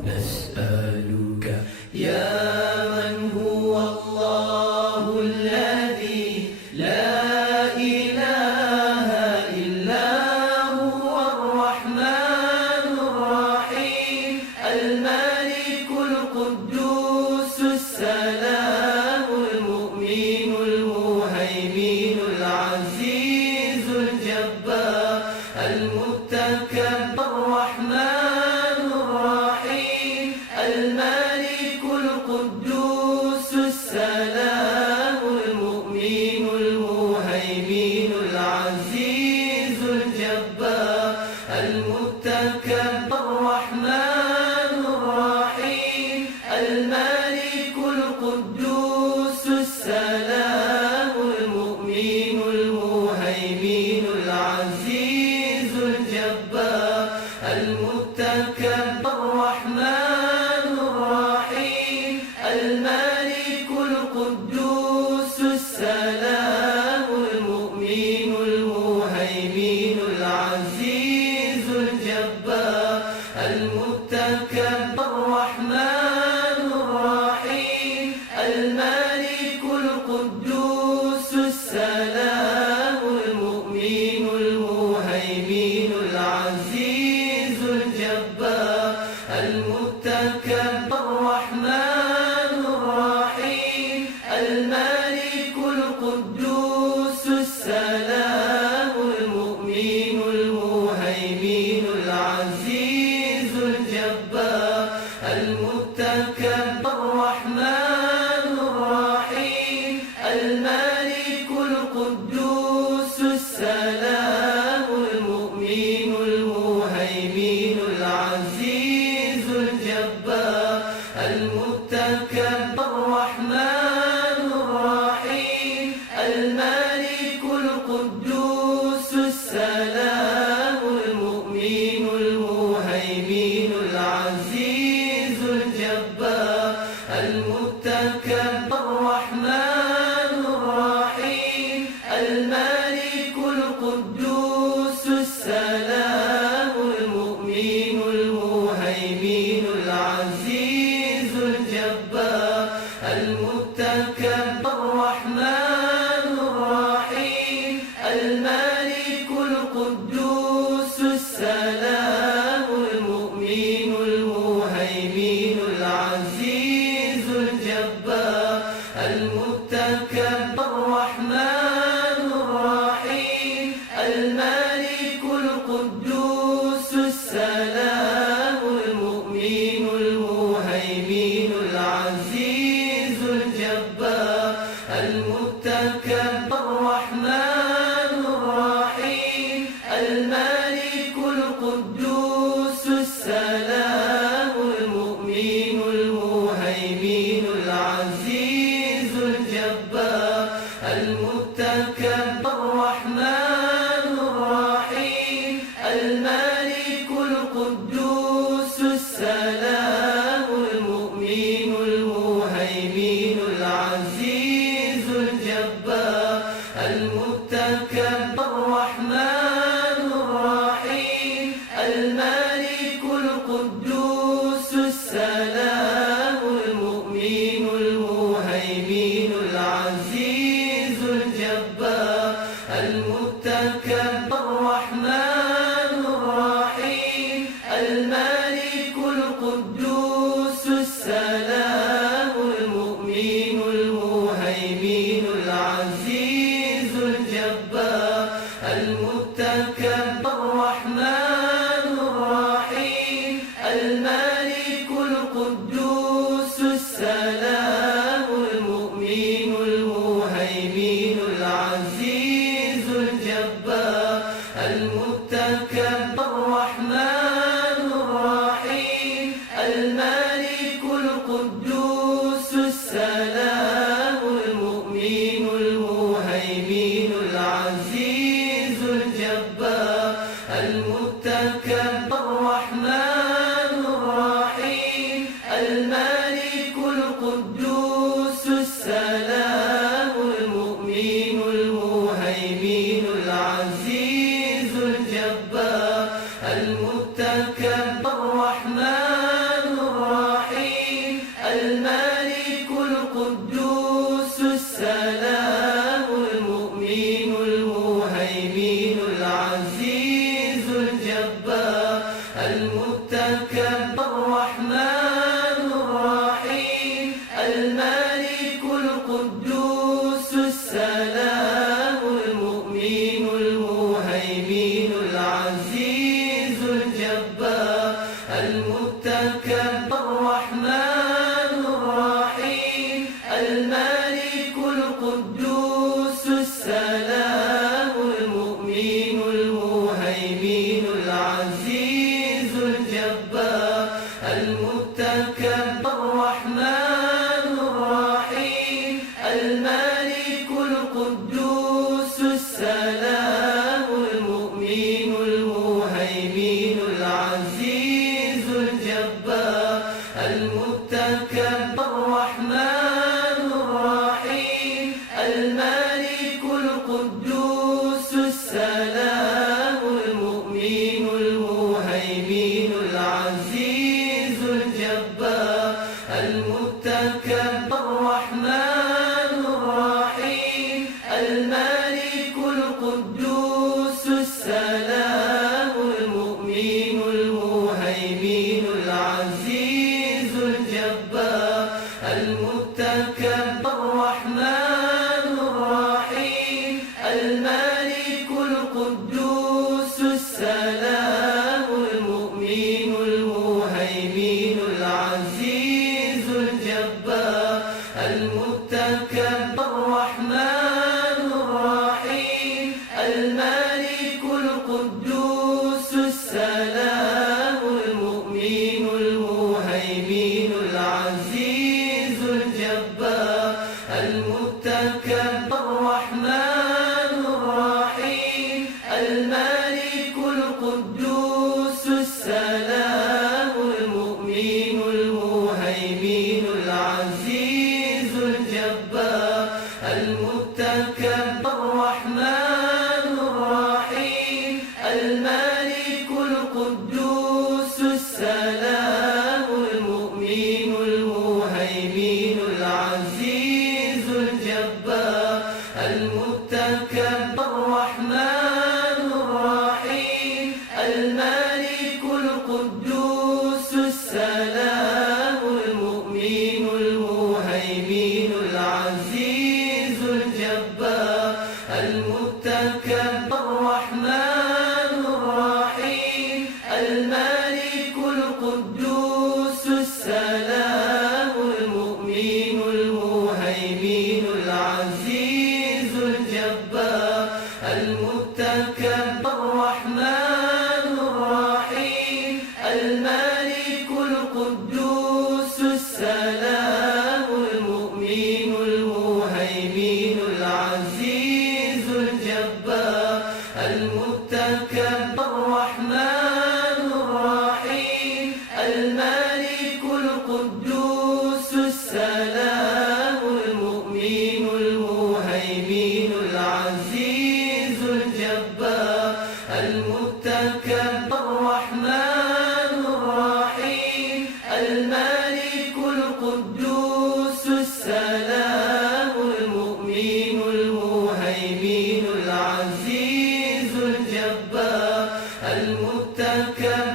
نسألك يا من هو الله الذي لا إله إلا هو الرحمن الرحيم الملك القدوس السلام المؤمن المهيمن العزيز الجبار المتكبر الرحمن الرحيم الملك القدوس السلام المؤمن المهيمن العزيز الجبار المتكبر الرحمن الرحيم الملك القدوس السلام المؤمن المهيمن العزيز الجبار المتكبر الرحمن الرحيم الملك القدوس السلام المؤمن المهيمن العزيز الجبار المتكبر الرحمن الرحيم الملك القدوس السلام المؤمن المهيمن العزيز الجبار المتكبر الرحمن الرحيم الملك القدوس السلام المؤمن المهيمن العزيز الجبار المتكبر الرحمن الرحيم الملك القدوس السلام المؤمن المهيمن العزيز الجبار المتكبر الرحمن الرحيم الملك القدوس السلام المؤمن المهيمن العزيز الجبار المتكبر الرحمن الرحيم الملك القدوس السلام المؤمن المهيمن العزيز الجبار المتكبر الرحمن الرحيم الملك القدوس السلام المؤمن المهيمن العزيز الجبار المتكبر الرحمن الرحيم الملك القدوس السلام المؤمن المهيمن العزيز الجبار المتكبر الرحمن الرحيم الملك القدوس السلام المؤمن المهيمن العزيز الجبار المتكبر الرحمن الرحيم الملك القدوس السلام المؤمن المهيمن العزيز الجبار المتكبر الرحمن الرحيم الملك القدوس السلام المؤمن المهيمن العزيز الجبار المتكبر الرحمن الرحيم الملك القدوس السلام المؤمن المهيمن العزيز الجبار المتكبر الرحمن الرحيم الملك القدوس السلام المؤمن المهيمن العزيز الجبار المتكبر الرحمن الرحيم الملك القدوس السلام المؤمن المهيمن العزيز الجبار المتكبر الرحمن الرحيم الملك القدوس السلام المؤمن المهيمن العزيز الجبار المتكبر الرحمن الرحيم الملك القدوس السلام المؤمن المهيمن العزيز الجبار المتكبر الرحمن الرحيم الملك القدوس السلام المؤمن المهيمن العزيز الجبار المتكبر